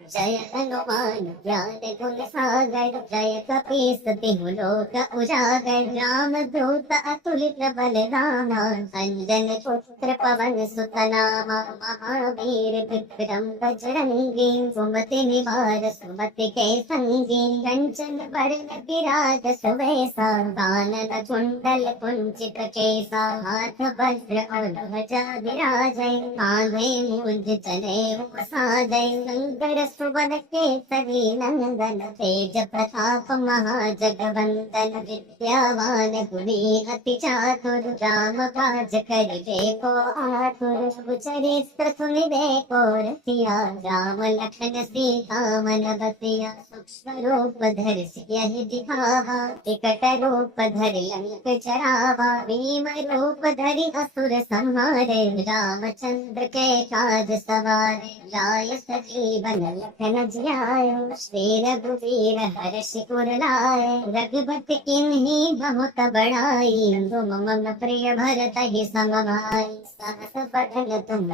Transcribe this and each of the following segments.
जय हनुमान ज्ञान गुण सागर जय कपीस तिहु लोक उजागर राम दूत अतुलित बल रामा अंजन पुत्र पवन सुत नामा महावीर विक्रम बजरंगी सुमति निवार सुमति के संगी कंचन बरन विराज सुवेसा कानन कुंडल कुंचित केसा हाथ वज्र और ध्वजा विराजै कांधे मूंज जनेऊ साजै शंकर सुवन केसरी नंदन तेज प्रताप महाजगवंदन विद्यावान गुणी अति चातुर राम काज करिबे को आतुर चरित्र सुनिबे को रसिया राम लखन सीता मन बसिया सूक्ष्म रूप धरि सियहि दिखावा विकट रूप धरि लंक जरावा भीम रूप धरि असुर संहारे रामचंद्र के काज सवारे लाय सजीवन लखन जियायो श्री रघुवीर हर्षि उर लाए रघुपति किन्ही बहुत बड़ाई तुम मम प्रिय भरत ही सम भाई सहस बदन तुम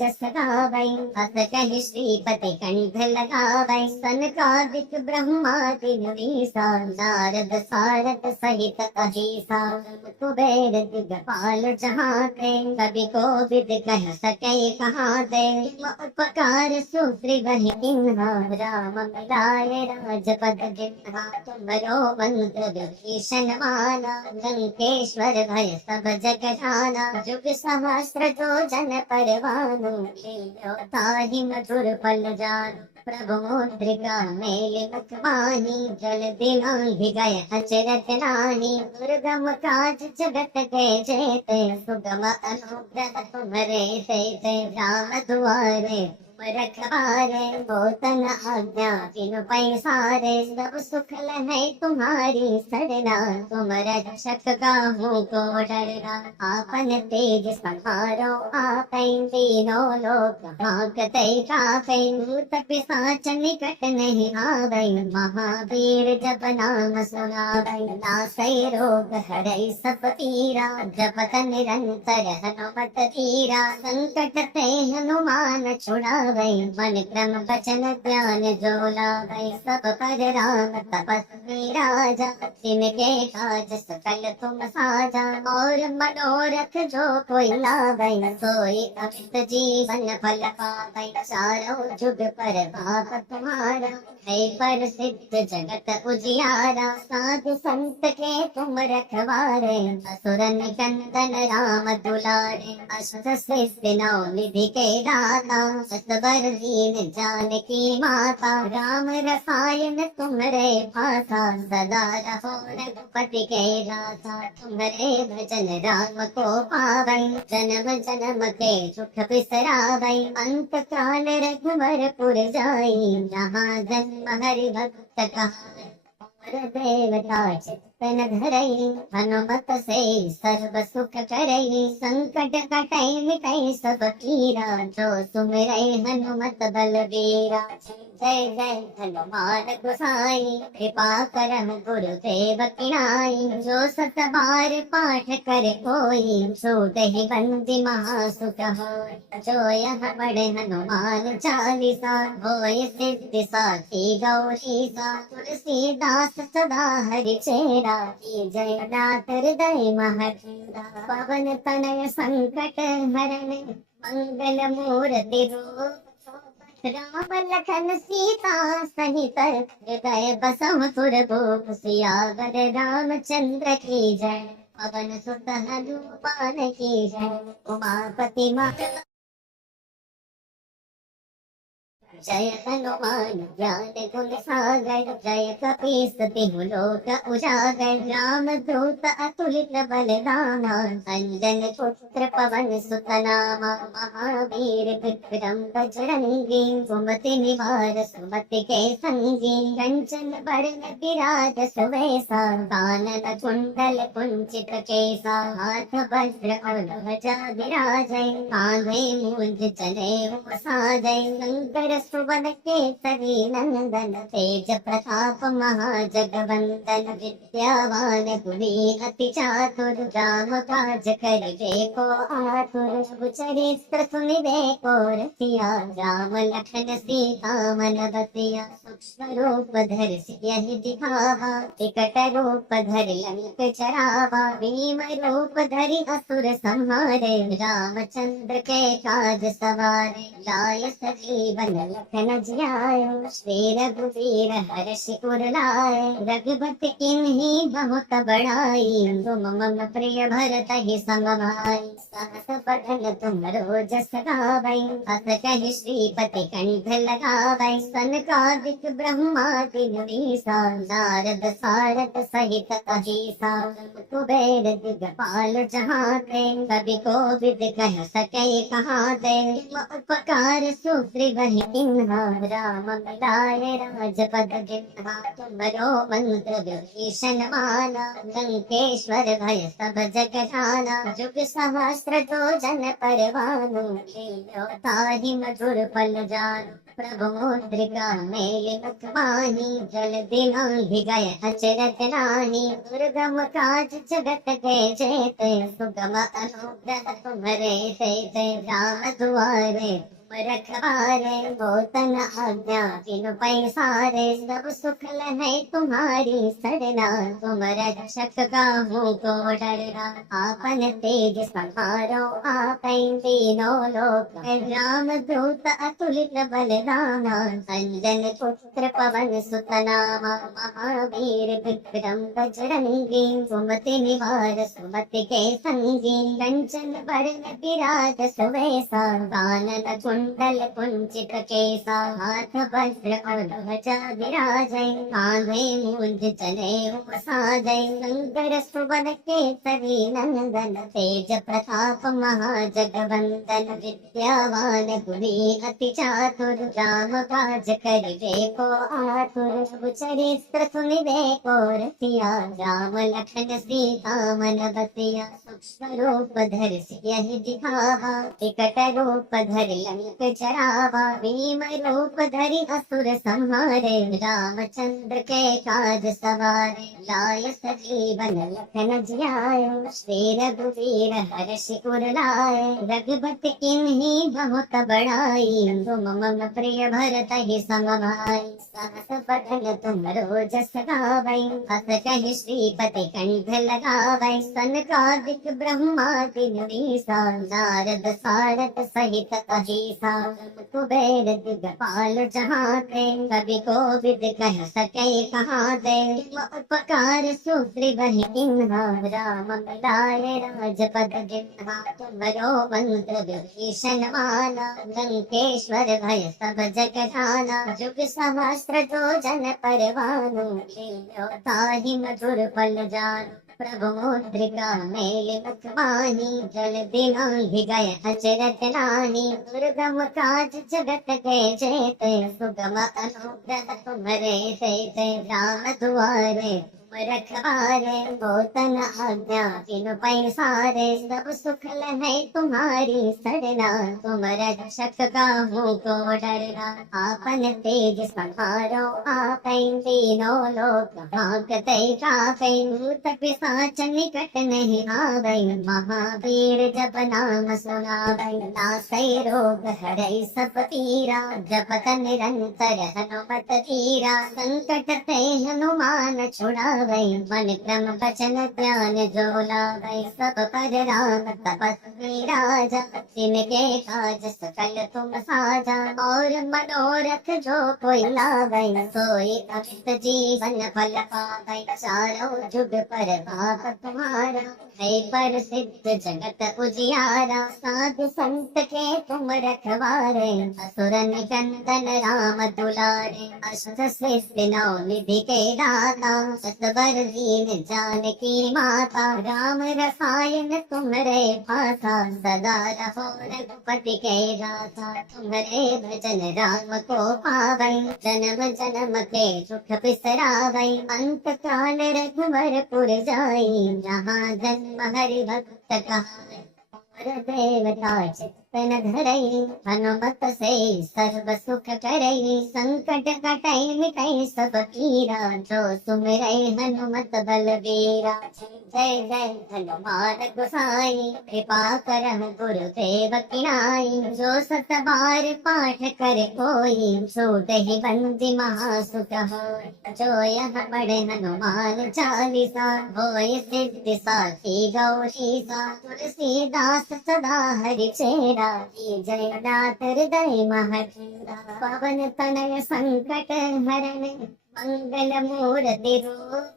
जस गावै हस कहि श्रीपति कंठ लगावै सनकादिक ब्रह्मादि मुनीसा नारद सारद सहित अहिसा कुबेर दिगपाल जहाते कवि कोविद कह सकै कहाते उपकार सुग्रीव किन्हा राम मिलाए राजपद जिन्हा तुमरो मंत्र विभीषण माना लंकेश्वर भय सब जग जाना जुग सहस्र जो जन परवानु लील्यो ताहि मधुर फल जानु प्रभु मुद्रिका मेलि मुख माही जल दिलांघि गए अचरत नाही दुर्गम काज जगत के जेते सुगम अनुग्रह तुम्हरे तेते राम दुआरे रखवारे होतन आज्ञा बिनु पैसारे सब सुख लहै तुम्हारी सरना तुम रक्षक काहू को डरना आपन तेज संहारो आपै तीनों लोक हांकते कापै भूत पिशाच निकट नहीं आवै महावीर जप नाम सुनावै नासै रोग हरै सब पीरा जपत निरंतर हनुमत धीरा संकट ते हनुमान छुड़ा मन क्रम वचन ध्यान जो लावै सब पर राम तपस्वी राजा तिनके काज सकल तुम साजा और मनोरथ जो कोई लावै सोई अमित जीवन फल पावै चारों जुग पर भाप तुम्हारा है पर सिद्ध जगत उजियारा साधु संत के तुम रखवारे असुर निकंदन राम दुलारे अष्ट सिद्धि नौ निधि के दाता बर दीन जानकी माता राम रसायन तुम्हरे भाषा सदा रहो रघुपति के राजा तुम्हरे भजन राम को पावै जन्म जन्म के सुख बिसरावै अंत काल रघुवरपुर जाई जहाँ जन्म हरि भक्त कहाई और देवता चित्तन धरई हनुमत से सर्व सुख करई संकट कटै मिटै सब पीरा जो सुमिरै हनुमत बलवीरा जय जय हनुमान गोसाई कृपा करहु गुरुदेव की नाई जो सत बार पाठ करे कोई छूटहि बंदी महासुख होय जो यह पढ़े हनुमान चालीसा होय सिद्धि साखी गौरीसा तुलसीदास सदा हरि चेरा जय नाथ हृदय महतीरा पवन तनय संकट हरण मंगल मूर्ति रूप राम लखन सीता सहित हृदय बसहु सुरभूप सियावर रामचंद्र की जय पवन सुत हनुमान की जय उमापति महा जय हनुमान ज्ञान गुण सागर जय कपीस तिहु लोक उजागर राम दूत अतुलित बल रामा अंजन पुत्र पवन सुत नामा महावीर विक्रम बजरंगी सुमति निवार सुमति के संगी कंचन बरन विराज सुवेसा कानन कुंडल कुंचित केसा हाथ वज्र और ध्वजा विराजै कांधे मूंज जनेऊ साजै शंकर सुवन केसरी नंदन, तेज प्रताप महाजगवंदन, विद्यावान गुणी अति चातुर, राम काज करिबे को आतुर, प्रभु चरित्र सुनिबे को रसिया, राम लखन सीता मन बसिया, सूक्ष्म रूप धरि सियहि दिखावा, विकट रूप धरि लंक जरावा, भीम रूप धरि असुर संहारे, रामचंद्र के काज सवारे, लाय सजीवन लखन जियाए, श्री रघुवीर हर्षि उर लाए, रघुपति किन्हीं बहुत बड़ाई, तुम मम प्रिय भरतहि सम भाई, सहस बदन तुमरो जस गावै, अस कहि श्रीपति कंठ लगावै, सनकादिक ब्रह्मादि मुनीसा, नारद सारद सहित अहिसा, कुबेर दिगपाल जहाते, कवि कोविद कह सकै कहाते, उपकार सुग्रीवहि किन्हा, राम मिलाए राजपद जिन्हा, तुमरो मंत्र विभीषण माना, लंकेश्वर भय सब जग जाना, जुग सहस्र जो जन परवानु, लील्यो ताहि मधुर फल जानु, प्रभु मुद्रिका मेलि मुख माहि, जल दिलांघि गए अचरत नाहि, दुर्गम काज जगत के जेते, सुगम अनुग्रह तुम्हरे तेते, राम दुआरे रखवारे, होतन आज्ञा बिनु पैसारे, सब सुख लहै तुम्हारी सरना, तुम रक्षक काहू को डरना, आपन तेज संहारो आपै, तीनों लोक राम दूत अतुलित बलधामा, अंजन पुत्र पवन सुत नामा, महावीर विक्रम बजरंगी, सुमति निवार सुमति के संगी, कंचन बरन विराज सुवेसा, कानन कुंडल कुंचित केसा, हाथ वज्र और ध्वजा विराजै, कांधे मूंज जनेऊ साजै, शंकर सुवन केसरी नंदन, तेज प्रताप महाजगवंदन, विद्यावान गुणी अति चातुर, राम काज करिबे को आतुर, प्रभु चरित्र सुनिबे को रसिया, राम लखन सीता मन बसिया, सूक्ष्म रूप धरि सियहि दिखावा, विकट रूप धरि लंक जरावा, भीम रूप धरि असुर संहारे, रामचंद्र के काज सवारे, लाय सजीवन लखन जियाए, श्री रघुवीर हर्षि उर लाए, रघुपति किन्हीं बहुत बड़ाई, तुम मम प्रिय भरतहि सम भाई, सहस बदन तुमरो जस गावै, अस कहि श्रीपति कंठ लगावै, सनकादिक ब्रह्मादि मुनीसा, नारद सारद सहित अहिसा, कुबेर दिगपाल जहाते, कवि कोविद कह सकै कहाते, उपकार सुग्रीवहि किन्हा, राम मिलाए राजपद जिन्हा, तुमरो मंत्र विभीषण माना, लंकेश्वर भय सब जग जाना, जुग सहस्र जो जन परवानु, लील्यो ताहि मधुर फल जानु, प्रभु मुद्रिका मेलि मुख माहि, जल दिलांघि गए अचरत नाहि, दुर्गम काज जगत के जेते, सुगम अनुग्रह तुम्हरे तेते, राम दुआरे रखवारे, होतन आज्ञा बिनु पैसारे, सब सुख लहै तुम्हारी सरना, तुम रक्षक काहू को डरना, आपन तेज संहारो आपै, तीनों लोक हांकते कापै, भूत पिशाच निकट नहीं आवै, महावीर जप नाम सुनावै, नासै रोग हरै सब पीरा, जपत निरंतर हनुमत धीरा, संकट ते हनुमान छुड़ावै, मन क्रम वचन ध्यान जो लावै, सब पर राम तपस्वी राजा, जिनके काज सकल तुम साजा, और मनोरथ जो कोई लावै, सोई अमित जीवन फल पावै, चारों जुग पर भाप तुम्हारा, है पर सिद्ध जगत उजियारा, साधु संत के तुम रखवारे, असुर निकंदन राम दुलारे, अष्ट सिद्धि नौ निधि के दाता, सतबर दीन जानकी माता, राम रसायन तुम्हरे भाषा, सदा रहो रघुपति के रासा, तुम्हरे भजन राम को पावै, जन्म जन्म के सुख बिसरावै, अंत काल रघुवर पुर जाई, जहाँ जन्म हरि भक्त कहाई, और देवता चित्त न धरई, हनुमत से सर्व सुख करई, संकट कटई मिटई सब पीरा, जो सुमिरै हनुमत बलबीरा। जय जय हनुमान गोसाई, कृपा करहु गुरुदेव की नाई, जो सत बार पाठ करे कोई, छूटहि बंदी महासुख होय। जो यह पढ़े हनुमान चालीसा, होय सिद्धि साखी गौरीसा, तुलसीदास सदा हरि चेरा, जय नाथ हृदय महठेरा। पवन तनय संकट हरण, मंगल मूर्ति रूप,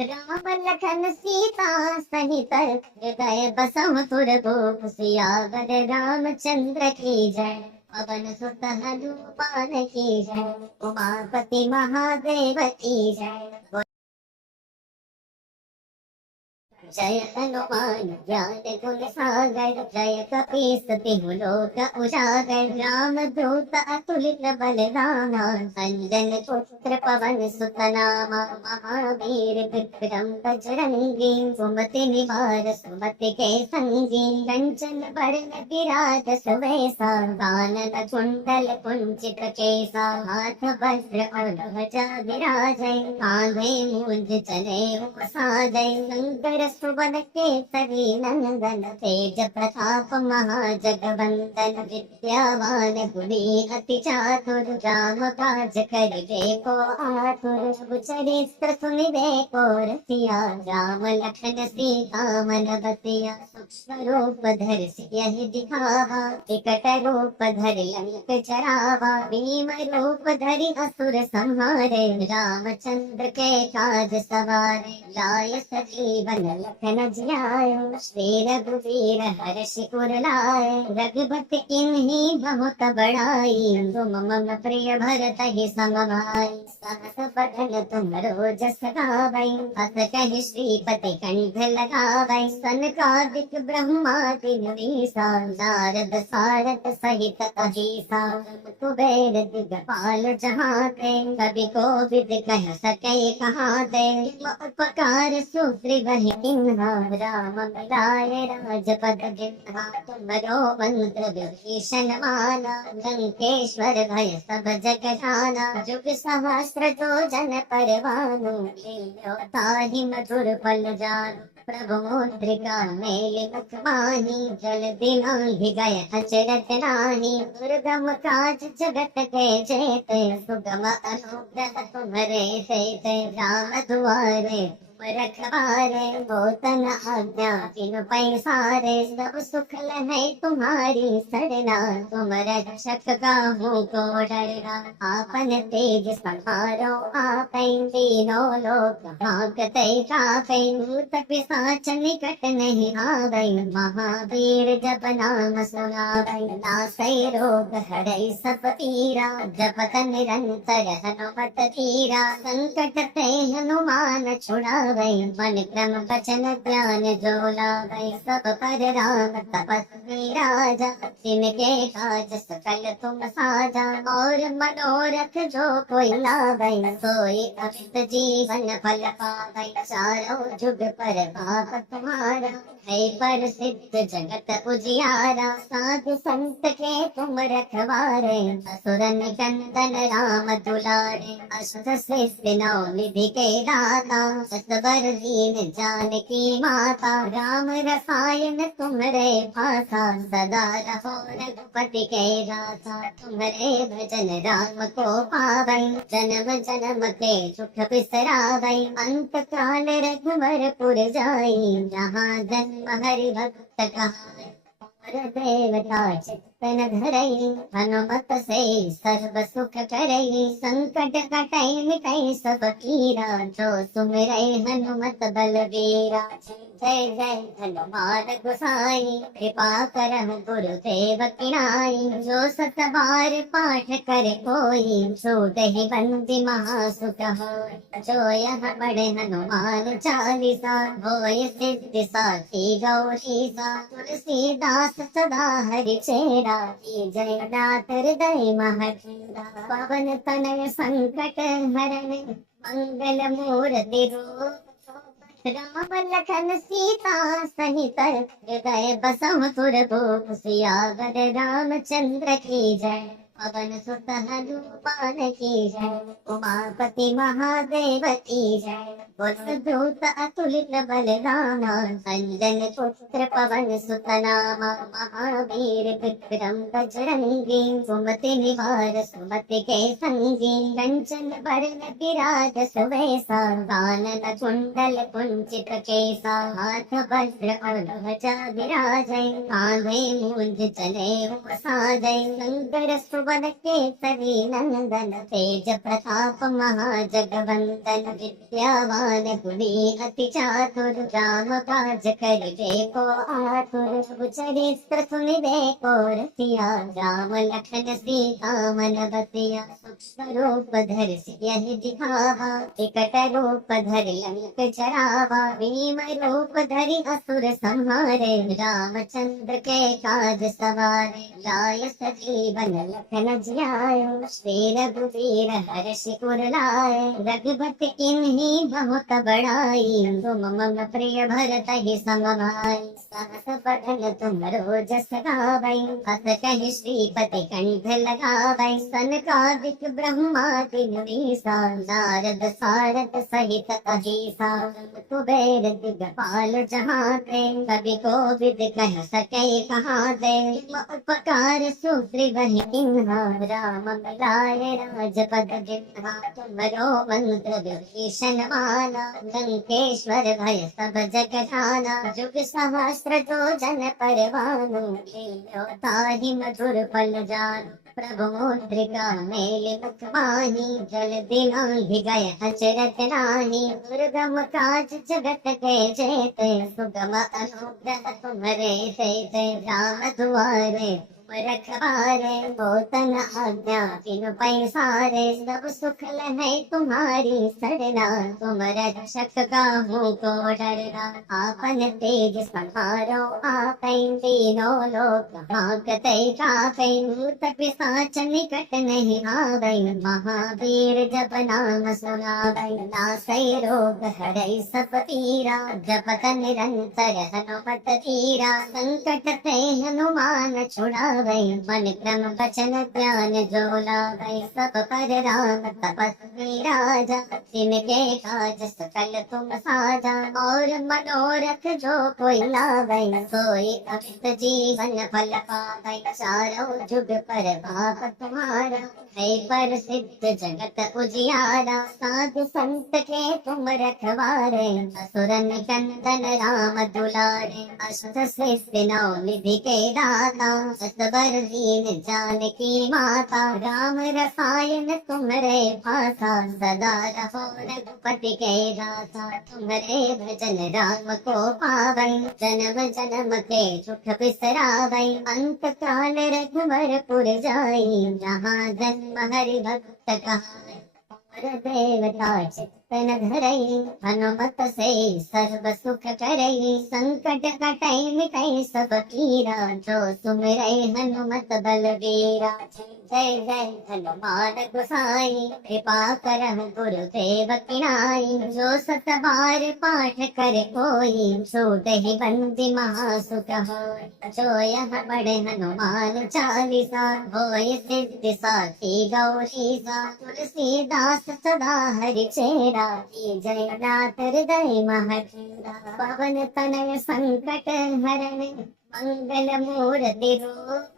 राम लखन सीता सहित, हृदय बसहु सुरभूप, सियावर रामचंद्र की जय। पवन सुत हनुमान की जय, उमापति महादेव की जय। जय हनुमान ज्ञान गुण सागर, जय कपीस तिहु लोक उजागर, राम दूत अतुलित बलधामा, अंजन पुत्र पवन सुत नामा, महावीर विक्रम बजरंगी, सुमति निवार सुमति के संगी, कंचन बरन विराज सुवेसा, कानन कुंडल कुंचित केसा, हाथ वज्र और ध्वजा विराजै, कांधे मूंज जनेऊ साजै, शंकर सुवन केसरी नंदन, तेज प्रताप महाजगवंदन, विद्यावान गुणी अति चातुर, राम काज करिबे को आतुर, चरित्र सुनिबे को रसिया, राम लखन सीता मन बसिया, सूक्ष्म रूप धरि सियहि दिखावा, विकट रूप धरि लंक जरावा, भीम रूप धरि असुर संहारे, रामचंद्र के काज सवारे, लाय सजीवन लखन जियायो, श्री रघुवीर हर्षि उर लाए, रघुपति किन्हीं बहुत बड़ाई, तुम मम प्रिय भरतहि सम भाई, सहस बदन तुमरो जस गावै, अस कहि श्रीपति कंठ लगावै, सनकादिक ब्रह्मादि मुनीसा, नारद सारद सहित अहिसा, कुबेर दिगपाल जहाते, कवि कोविद कह सकै कहाते, उपकार सुग्रीवहि किन्हा, राम मिलाए राजपद गिन्हा, तुमरो मंत्र विभीषण माना, लंकेश्वर भय सब जग जाना, जुग सहस्र जो जन परवानु, लील्यो ताहि मधुर फल जानु, प्रभु मुद्रिका मेलि मुख माही, जल दिनाहि गए अचरत नाही, दुर्गम काज जगत के जेते, सुगम अनुग्रह तुम्हरे तेते, राम दुआरे रखवारे, होतन आज्ञा बिनु पैसारे, सब सुख लहै तुम्हारी सरना, तुम रक्षक काहू को डरना, आपन तेज संहारो आपै, तीनों लोक भागते कापै, भूत पिशाच निकट नहीं आवै, महावीर जप नाम सुनावै, नासै रोग हरै सब पीरा, जपत निरंतर हनुमत धीरा, संकट ते हनुमान छुड़ा, मन क्रम वचन ज्ञान जो लावै, सब पर राम तपस्वी राजा, जिनके काज सकल तुम साजा, और मनोरथ जो कोई लावै, सोई अमित जीवन फल पावै, चारों जुग पर पाप तुम्हारा, है पर सिद्ध जगत उजियारा, साधु संत के तुम रखवारे, असुर निकंदन राम दुलारे, अष्ट सिद्धि नौ निधि के दाता, बर दीन जानकी माता, राम रसायन तुम्हरे भाषा, सदा रहो रघुपति के राजा, तुम्हरे भजन राम को पावै, जन्म जन्म के सुख बिसरावै, अंत काल रघुवरपुर जाई, जहाँ जन्म हरि भक्त कहाई, और देवता चित्तन धरई, हनुमत से सर्व सुख करई, संकट कटई मिटई सब पीरा, जो सुमिरै हनुमत बलबीरा। जय जय हनुमान गोसाई, कृपा करहु गुरुदेव की नाई, जो सत बार पाठ करे कोई, छूटहि बंदी महासुख होय। जो यह पढ़े हनुमान चालीसा, होय सिद्धि साखी गौरीसा, तुलसीदास सदा हरि चेरा, जय नाथ हृदय महठेरा। पवन तनय संकट हरण, मंगल मूर्ति रूप, राम लखन सीता सहित हृदय बसहु सुरभूप सियावर रामचंद्र की जय। पवन सुत हनुमान की जय। उमापति महादेव की जय। वसुदूत अतुलित बलरामा अंजन पुत्र पवन सुत नामा। महावीर विक्रम बजरंगी सुमति निवार सुमति के संगी। कंचन बरन विराज सुवेसा कानन कुंडल कुंचित केसा। हाथ वज्र और ध्वजा विराजै कांधे मूंज जनेऊ साजै। शंकर सुवन केसरी नंदन तेज प्रताप महाजगवंदन। विद्यावान गुणी अति चातुर राम काज करिबे को आतुर। चरित्र सुनिबे को रसिया राम लखन सीता मन बसिया। सूक्ष्म रूप धरि सियहि दिखावा विकट रूप धरि लंक जरावा। भीम रूप धरि असुर संहारे रामचंद्र के काज सवारे। लाय सजीवन लखन जियायो श्री रघुवीर हर्षि उर लाए। रघुपति किन्हीं बहुत बड़ाई तुम मम प्रिय भरत ही सम भाई। सहस बदन तुमरो जस गावै हस कहि श्रीपति कंठ लगावै। सनकादिक ब्रह्मादि मुनीसा नारद सारद सहित अहिसा। कुबेर दिगपाल जहाते कवि कोविद कह सकै कहाते। उपकार सुग्रीव किन्हा राम मिलाए राजपद जिन्हा। तुमरो मंत्र विभीषण माना लंकेश्वर भय सब जग जाना। जुग सहस्त्र जो जन परवानु लील्यो ताहि मधुर फल जानु। प्रभु मुद्रिका मेलि मुख माहि जल दिलांघि गए अचरत राहि। दुर्गम काज जगत के जेते सुगम अनुग्रह तुम्हरे तेते। राम दुआरे रखवारे होतन आज्ञा बिनु पैसारे। सब सुख लहै तुम्हारी सरना तुम रक्षक काहू को डरना। आपन तेज संहारो आपै तीनों लोक हांकते कापै। भूत पिशाच निकट नहीं आवै महावीर जप नाम सुनावै। नासै रोग हरै सब पीरा जपत निरंतर हनुमत तीरा। संकट ते हनुमान छुड़ा मन क्रम वचन ध्यान जो लावै। सब पर राम तपस्वी राजा जिनके काज सकल तुम साजा। और मनोरथ जो कोई लावै सोई अमित जीवन फल पावै। चारों जुग पर भाप तुम्हारा है प्रसिद्ध जगत उजियारा। साधु संत के तुम रखवारे असुर निकंदन राम दुलारे। अष्ट सिद्धि नौ निधि के दाता बर दीन जानकी माता। राम रसायन तुम्हरे भाषा सदा रहो रघुपति के दासा। तुम्हरे भजन राम को पावै जन्म जन्म के सुख बिसरावै। अंत काल रघुवरपुर जाई जहाँ जन्म हरि भक्त कहाई। और देवता चित्तन धरई हनुमत से सर्व सुख करई। संकट कटै मिटै सब पीरा जो सुमिरै हनुमत बलवीरा। जय जय हनुमान गोसाई कृपा करहु गुरुदेव की नाई। जो सत बार पाठ करे कोई छूटहि बंदी महासुख होय। जो यह पढ़े हनुमान चालीसा होय सिद्धि साखी गौरीसा। तुलसीदास सदा हरि चेरा जय नाथ हृदय महचेरा। पवन तनय संकट हरण मंगल मूर्ति रूप।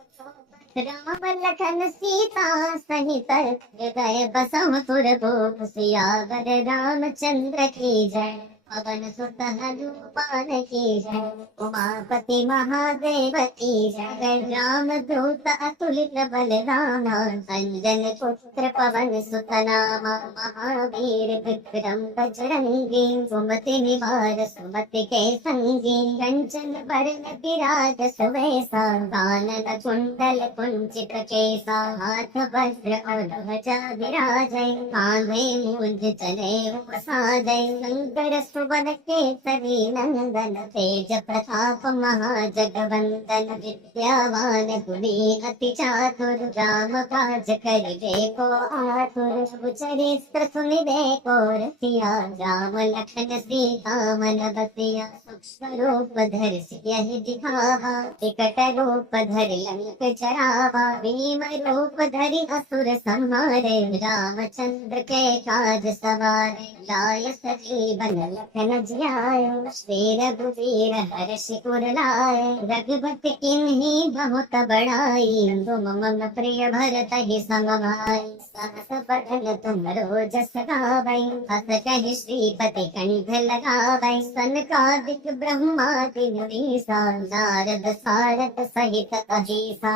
राम लखन सीता सहित हृदय बसहु सुरभूप सियावर रामचंद्र की जय। पवन सुत हनुमान की जय। उमापति महादेव की जय। राम दूत अतुलित बलरामा अंजन पुत्र पवन सुत नामा। महावीर विक्रम बजरंगी सुमति निवार सुमति के संगी। कंचन बरन विराज सुवेसा कानन कुंडल कुंचित केसा। हाथ वज्र और ध्वजा विराजै कांधे मूंज जनेऊ साजै। शंकर सुवन केसरी नंदन, तेज प्रताप महाजगवंदन, विद्यावान गुणी अति चातुर, राम काज करिबे को आतुर, प्रभु चरित्र सुनिबे को रसिया, राम लखन सीता मन बसिया, सूक्ष्म रूप धरि सियहि दिखावा, विकट रूप धरि लंक जरावा, भीम रूप धरि असुर संहारे, रामचंद्र के काज सवारे, लाय सजीवन लखन जियाए, श्री रघुवीर हर्षि उर लाए, रघुपति किन्हीं बहुत बड़ाई, तुम मम प्रिय भरतहि सम भाई, सहस बदन तुमरो जस गावै, हस कहि श्रीपति कंठ लगावै, सनकादिक ब्रह्मादि मुनीसा, नारद सारद सहित अहिसा,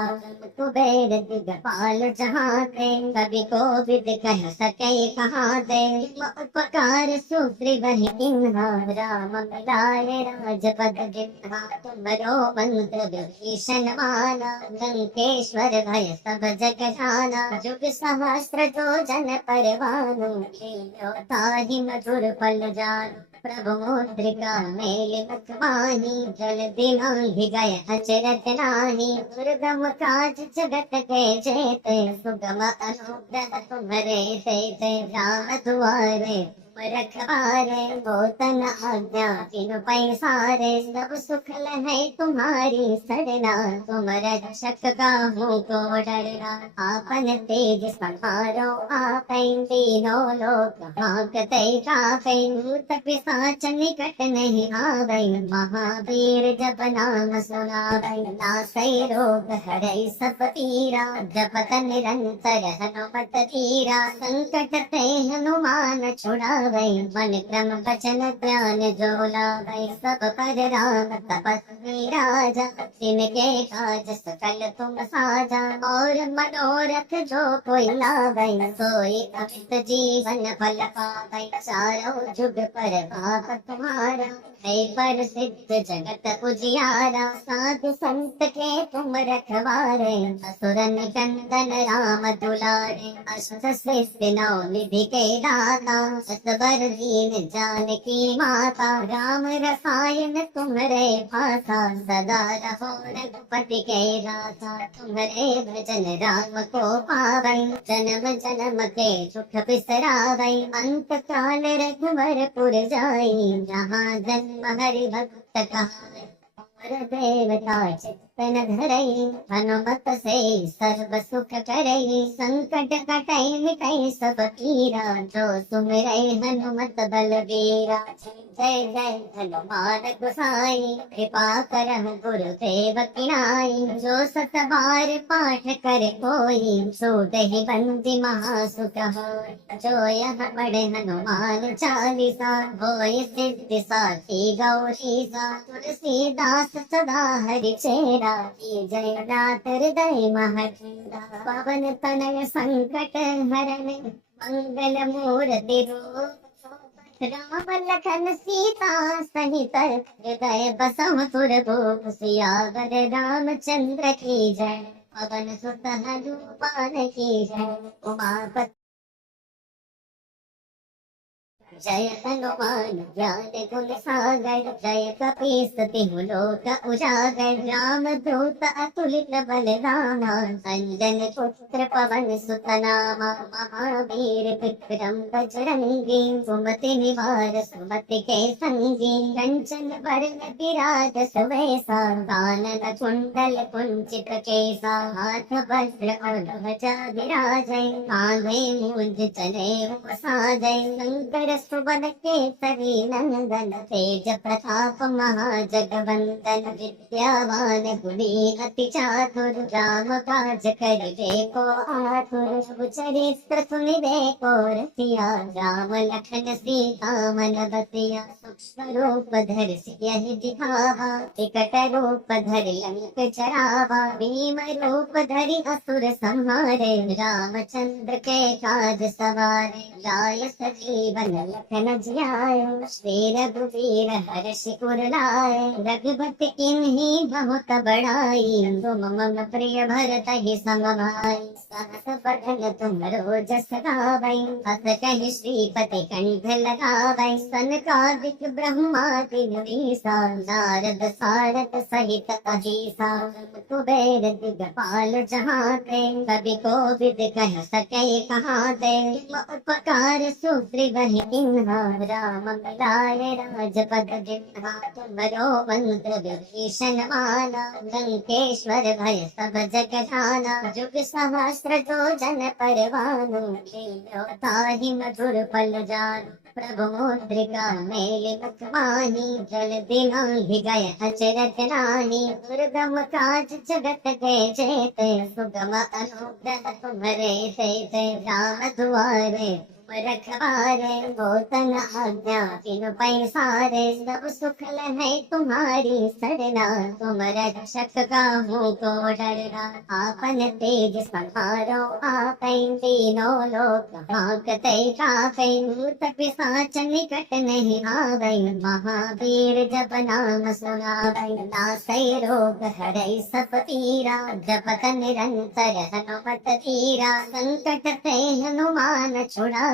कुबेर दिगपाल जहाते, कवि कोविद कह सकै कहाते, उपकार सुग्रीवहि किन्हा, राम मिलाए राजपद गिन्हा, तुमरो मंत्र विभीषण माना, लंकेश्वर भय सब जग जाना, जुग सहस्र जो जन परवानो, लील्यो ताहि मधुर फल जानो, प्रभु मुद्रिका मेलि मुख माही, जल दिलांघि गए अचरत नाही, दुर्गम काज जगत के जेते, सुगम अनुग्रह तुम्हरे तेते, राम दुआरे तुम रखवारे, होतन आज्ञा बिनु पैसारे, सब सुख लहै तुम्हारी सरना, तुम रक्षक काहू को डरना, आपन तेज संहारो आपै, तीनों लोक हांकते कापै, भूत पिशाच निकट नहीं आवै, महावीर जप नाम सुनावै, नासै रोग हरै सब पीरा, जपत निरंतर हनुमत धीरा, संकट ते हनुमान छुड़ावै, मन क्रम वचन ध्यान जो लावै, सब पर राम तपस्वी राजा, जिनके काज सकल तुम साजा, और मनोरथ जो कोई लावै, सोई अमित जीवन फल पावै, चारों जुग पर भाव तुम्हारा, है पर सिद्ध जगत उजियारा, साधु संत के तुम रखवारे, असुर निकंदन राम दुलारे, अष्ट सिद्धि नौ निधि के दाता, असबर दीन जानकी माता, राम रसायन तुम्हरे भाषा, सदा रहो रघुपति के राजा, तुम्हरे भजन राम को पावै, जन्म जन्म के सुख बिसरावै, अंत काल रघुवरपुर जाई, जहाँ जन्म हरि भक्त कहाई, और देवता चित्तन धरई, हनुमत से सर्व सुख करई, संकट कटै मिटै सब पीरा, जो सुमिरै हनुमत बलबीरा, जय जय हनुमान गोसाई, कृपा करहु गुरुदेव की नाई, जो सत बार पाठ करे कोई, सोतहि बंदी महासुख होय, जो यह पढ़े हनुमान चालीसा, होय सिद्धि साखी गौरीसा, तुलसीदास सदा हरि चेरा, जय नाथ हृदय महठेरा, पवन तनय संकट हरन, मंगल मूर्ति रूप, राम लखन सीता सहित, हृदय बसहु सुरभूप, सियावर रामचंद्र की जय, पवन सुत हनुमान की जय, उमापति जय हनुमान ज्ञान गुण सागर, जय कपीस तिहु लोक उजागर, राम दूत अतुलित बल रामा, अंजन पुत्र पवन सुत नामा, महावीर विक्रम बजरंगी, सुमति निवार सुमति के संगी, कंचन वरण विराज सुवेसा, कानन कुंडल कुंचित केसा, हाथ वज्र और ध्वजा विराजै, कांधे मूंज जनेऊ साजै, शंकर सुवन केसरी नंदन, तेज प्रताप महाजगवंदन, विद्यावान गुणी अति चातुर, राम काज करिबे को आतुर, प्रभु चरित्र सुनिबे को रसिया, राम लखन सीता मन बसिया, सूक्ष्म रूप धरि सियहि दिखावा, विकट रूप धरि लंक जरावा, भीम रूप धरि असुर संहारे, रामचंद्र के काज सवारे, लाय सजीवन लखन जियायो, श्री रघुवीर हर्ष उर लाए। रघुपति किन्हीं बहुत बड़ाई, तुम मम प्रिय भरत ही सम भाई। सहस बदन तुमरो जस गावै, हस कहि श्रीपति कंठ लगावै। सनकादिक ब्रह्मादि मुनीसा, नारद सारद सहित अहिसा। कुबेर दिगपाल जहाते, कवि कोविद कह सकै कहाते। उपकार सुग्रीव किन्हा, राम मिलाए राजपद जिन्हा। तुमरो मंत्र विभीषण माना, लंकेश्वर भय सब जग जाना। जुग सहस्र जो जन परवानु, लील्यो ताहि मधुर फल जानु। प्रभु मुद्रिका मेलि मुख माही, जल दिनाहि गए अचरज नाही। दुर्गम काज जगत के जेते, सुगम अनुग्रह तुम्हरे तेते। राम दुआरे तुम रखवारे, होतन आज्ञा बिनु पैसारे। सब सुख लहै तुम्हारी सरना, तुम रक्षक काहू को डरना। आपन तेज संहारो आपै, तीनों लोक हांकते कापै। भूत पिशाच निकट नहीं आवै, महावीर जप नाम सुनावै। नासै रोग हरै सब पीरा, जपत निरंतर हनुमत धीरा। संकट ते हनुमान छुड़ावै,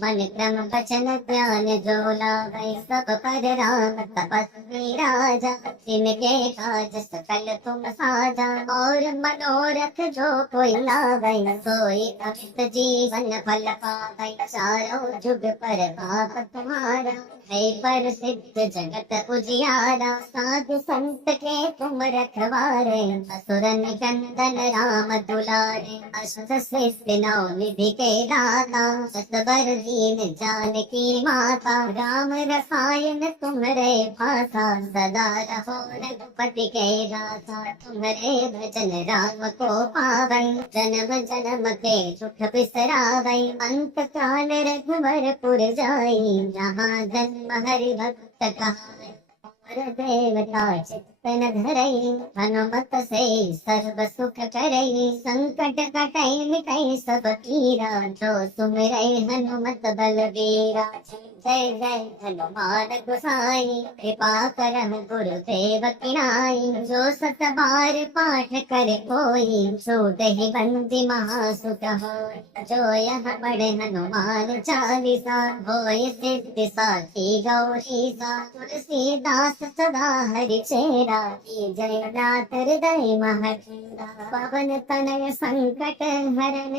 मन क्रम वचन ध्यान जो लावै। सब पर राम तपस्वी राजा, जिनके काज सकल तुम साजा। और मनोरथ जो कोई लावै, सोई अमित जीवन फल पावै। चारों जुग पर पाप तुम्हारा, है पर सिद्ध जगत उजियारा। साधु संत के तुम रखवारे, असुर निकंदन राम दुलारे। अष्ट सिद्धि नौ निधि के दाता, सतबर दीन जानकी माता। राम रसायन तुम्हरे भाषा, सदा रहो रघुपति के दासा। तुम्हरे भजन राम को पावै, जन्म जन्म के दुख बिसरावै। अंत काल रघुवरपुर जाई, जहाँ जन्म हरि भक्त कहाई। और देवता चित्तन धरई, हनुमत से सर्व सुख करई। संकट कटै मिटै सब पीरा, जो सुमिरै हनुमत बलवीरा। जय जय हनुमान गोसाई, कृपा करहु गुरुदेव की नाई। जो सत बार पाठ करे कोई, छूटहि बंदी महासुख होय। जो यह पढ़े हनुमान चालीसा, होय सिद्धि साखी गौरीसा। तुलसीदास सदा हरि चेरा, जय नाथ हृदय महतीरा। पवन तनय संकट हरन,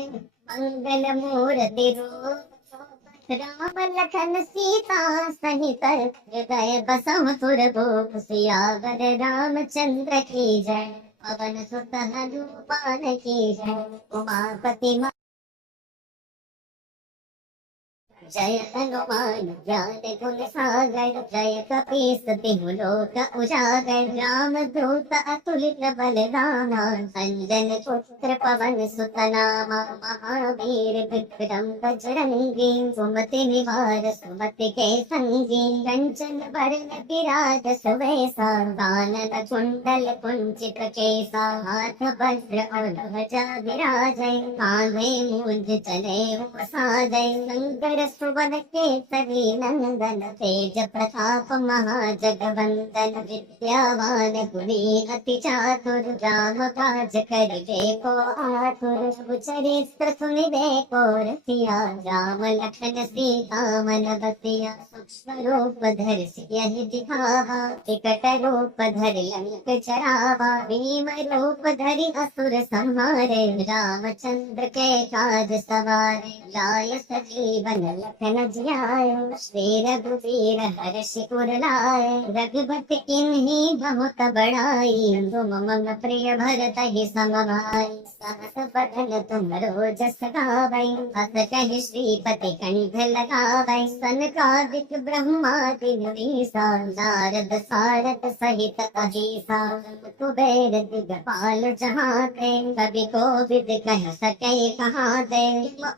मंगल मूर्ति रूप। राम लखन सीता सहित, हृदय बसहु सुरभूप। सियावर रामचंद्र की जय, पवन सुत हनुमान की जय। उमापति जय हनुमान ज्ञान गुण सागर, जय कपीस तिहु लोक उजागर। राम दूत अतुलित बलधामा, अंजन पुत्र पवन सुत नामा। महावीर विक्रम बजरंगी, सुमति निवार सुमति के संगी। कंचन बरन विराज सुवेसा, कानन कुंडल कुंचित केसा। हाथ वज्र और ध्वजा विराजै, कांधे मूंज चले साजै। शंकर सुवन केसरी नंदन, तेज प्रताप महाजगवंदन। विद्यावान गुणी अति चातुर, राम काज करिबे को आतुर। चरित्र सुनिबे को रसिया, राम लखन सीता मन बसिया। सूक्ष्म रूप धरि सियहि दिखावा, विकट रूप धरि लंक जरावा। भीम रूप धरि असुर संहारे, रामचंद्र के काज सवारे। लाय सजीवन लखन जियायो, श्री रघुवीर हर्ष उर लाए। रघुपति किन्हीं बहुत बड़ाई, तुम मम प्रिय भरत ही सम भाई। सहस बदन तुमरो जस गावै, हस कहि श्रीपति कंठ लगावै। सनकादिक ब्रह्मादि मुनीसा, नारद सारद सहित अहिसा। कुबेर दिगपाल जहाते, कवि कोविद कह सकै कहाते।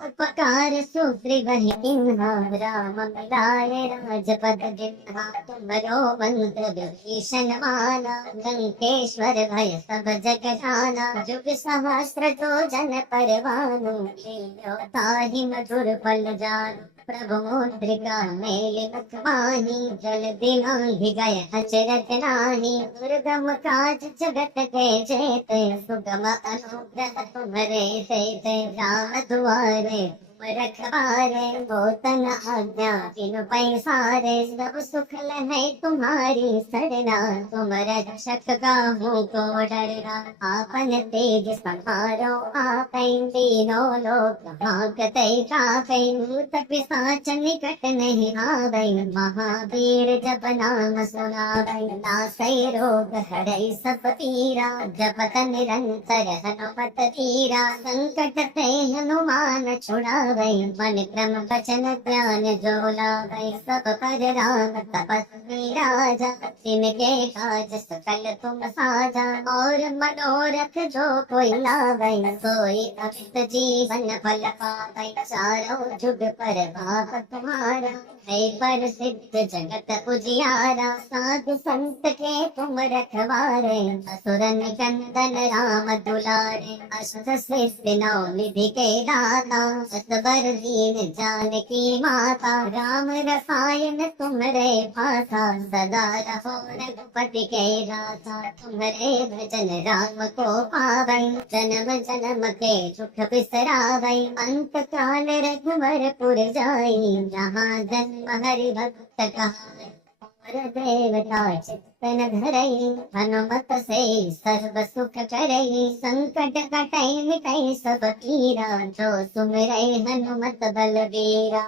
उपकार सुग्रीव किन्हा, राम मिलाए राजपद जिन्हा। तुमरो मंत्र विभीषण माना, लंकेश्वर भय सब जग जाना। जुग सहस्र जो जन परवानु, लील्यो ताहि मधुर फल जानु। प्रभु मुद्रिका मेलि मुख माही, जल दिलांघ गए अचरत नाही। दुर्गम काज जगत के जेते, सुगम अनुग्रह तुम्हरे तेते। राम दुआरे तुम रखवारे, वो तन आज्ञा बिनु पैसारे। सब सुख लहै तुम्हारी सरना, तुम रक्षक काहू को डरना। आपन तेज संहारो आपै, तीनों लोक भागते कापै। भूत पिशाच निकट नहीं आवै, महावीर जप नाम सुनावै। नासै रोग हरै सब पीरा, जपत निरंतर हनुमत धीरा। संकट ते हनुमान छुड़ावै, मन क्रम वचन ध्यान जो लावै। सब पर राम तपस्वी राजा, तिनके काज सकल तुम साजा। और मनोरथ जो कोई लावै, सोई अमित जीवन फल पावै। चारों जुग पर भाव तुम्हारा, है पर सिद्ध जगत उजियारा। साधु संत के तुम रखवारे, असुर निकंदन राम दुलारे। अष्ट सिद्धि नौ निधि के दाता, असबर दीन जानकी माता। राम रसायन तुम्हरे भाषा, सदा रहो रघुपति के राजा। तुम्हरे भजन राम को पावै, जन्म जन्म के सुख बिसरावै। अंत काल रघुवर पुर जाई, जहाँ जन्म हरि भक्त कहाई। और देवता चित्तन धरई, हनुमत से सर्व सुख करई। संकट कटै मिटै सब पीरा, जो सुमिरै हनुमत बलबीरा।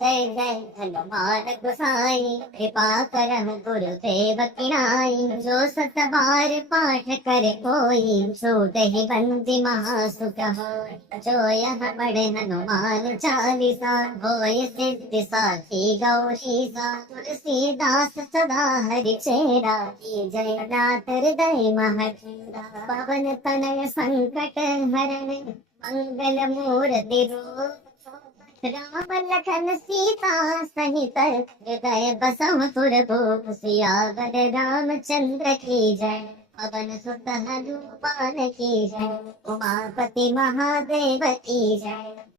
जय जय हनुमान गोसाई, कृपा करहु गुरुदेव की नाई। जो सत बार पाठ करे कोई, छूटहि बंदी महासुख होय। जो यह पढ़े हनुमान चालीसा, होय सिद्धि साखी गौरीसा। तुलसीदास सदा हरि चेरा, की जय नाथ हृदय महठेरा। पवन तनय संकट हरण, मंगल मूर्ति रूप। राम लखन सीता सहित, हृदय बसहु सुरभूप। सियावर रामचंद्र की जय, पवन सुत हनुमान की जय। उमापति महादेव की जय।